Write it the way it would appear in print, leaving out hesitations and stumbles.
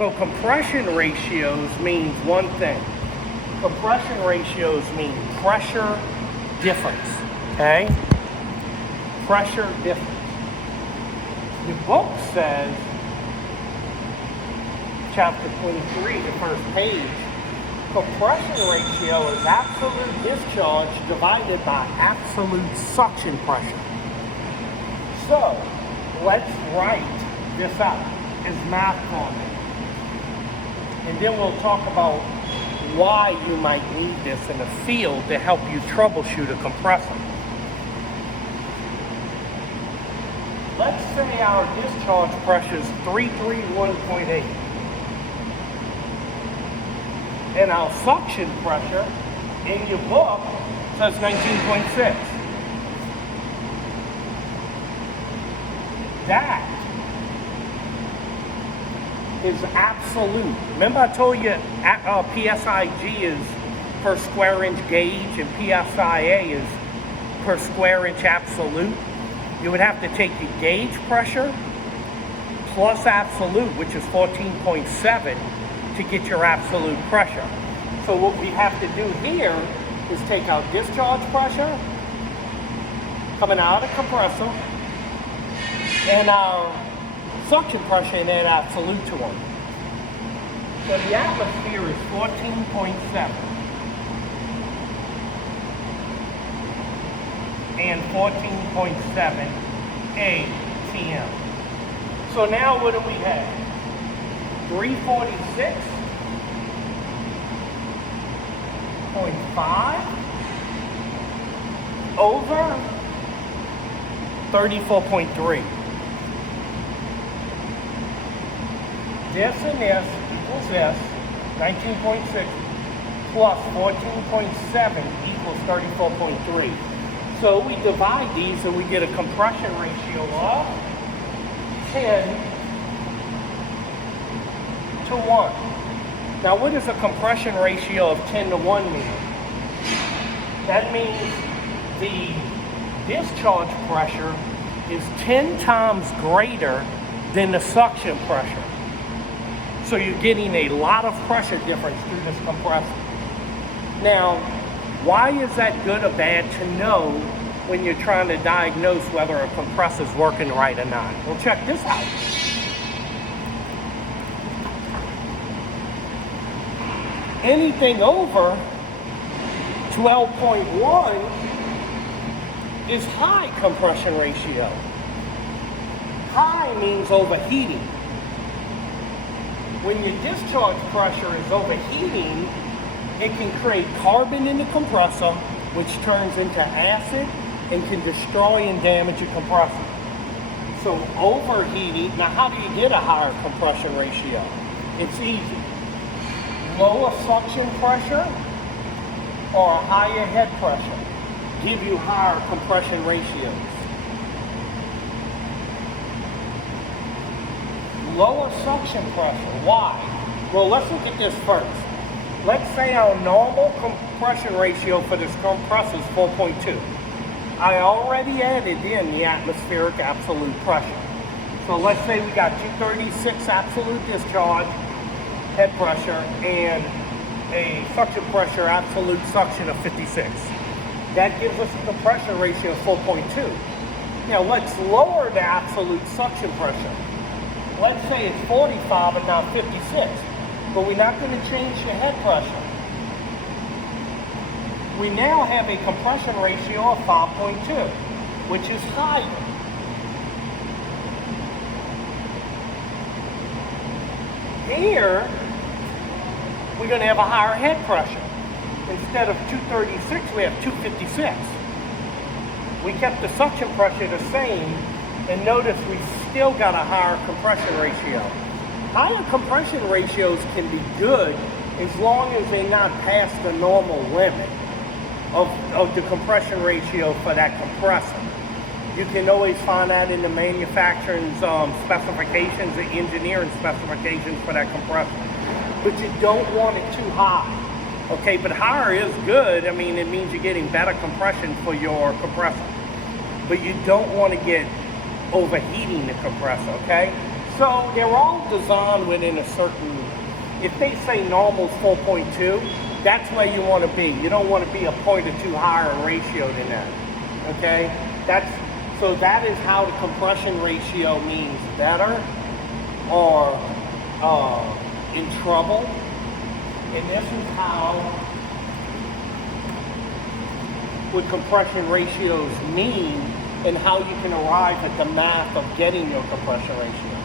So compression ratios means one thing. Compression ratios mean pressure difference, okay? Pressure difference. The book says, chapter 23, the first page, compression ratio is absolute discharge divided by absolute suction pressure. So, let's write this out as math formula. And then we'll talk about why you might need this in the field to help you troubleshoot a compressor. Let's say our discharge pressure is 331.8. And our suction pressure in your book says 19.6. That is absolute. Remember I told you PSIG is per square inch gauge and PSIA is per square inch absolute? You would have to take your gauge pressure plus absolute, which is 14.7, to get your absolute pressure. So what we have to do here is take our discharge pressure coming out of the compressor and our suction pressure and add absolute to them. So the atmosphere is 14.7 and 14.7 ATM. So now what do we have? 346.5 over 34.3. This and this equals this, 19.6 plus 14.7 equals 34.3. So we divide these and we get a compression ratio of 10 to 1. Now what does a compression ratio of 10 to 1 mean? That means the discharge pressure is 10 times greater than the suction pressure. So you're getting a lot of pressure difference through this compressor. Now, why is that good or bad to know when you're trying to diagnose whether a compressor is working right or not? Well, check this out. Anything over 12.1 is high compression ratio. High means overheating. When your discharge pressure is overheating, it can create carbon in the compressor, which turns into acid and can destroy and damage your compressor. So overheating, now how do you get a higher compression ratio? It's easy. Lower suction pressure or a higher head pressure give you higher compression ratios. Lower suction pressure. Why? Well, let's look at this first. Let's say our normal compression ratio for this compressor is 4.2. I already added in the atmospheric absolute pressure. So let's say we got 236 absolute discharge, head pressure, and a suction pressure, absolute suction of 56. That gives us a compression ratio of 4.2. Now let's lower the absolute suction pressure. Let's say it's 45 and not 56, but we're not going to change your head pressure. We now have a compression ratio of 5.2, which is higher. Here, we're going to have a higher head pressure. Instead of 236, we have 256. We kept the suction pressure the same, and notice we still got a higher compression ratio. Higher compression ratios can be good as long as they're not past the normal limit of the compression ratio for that compressor. You can always find that in the manufacturer's specifications, the engineering specifications for that compressor. But you don't want it too high. Okay, but higher is good. I mean, it means you're getting better compression for your compressor. But you don't want to get overheating the compressor, okay? So they're all designed within a certain, if they say normal's 4.2, that's where you want to be. You don't want to be a point or two higher in ratio than that. Okay? So that is how the compression ratio means better or in trouble. And this is how what compression ratios mean and how you can arrive at the math of getting your compression ratio.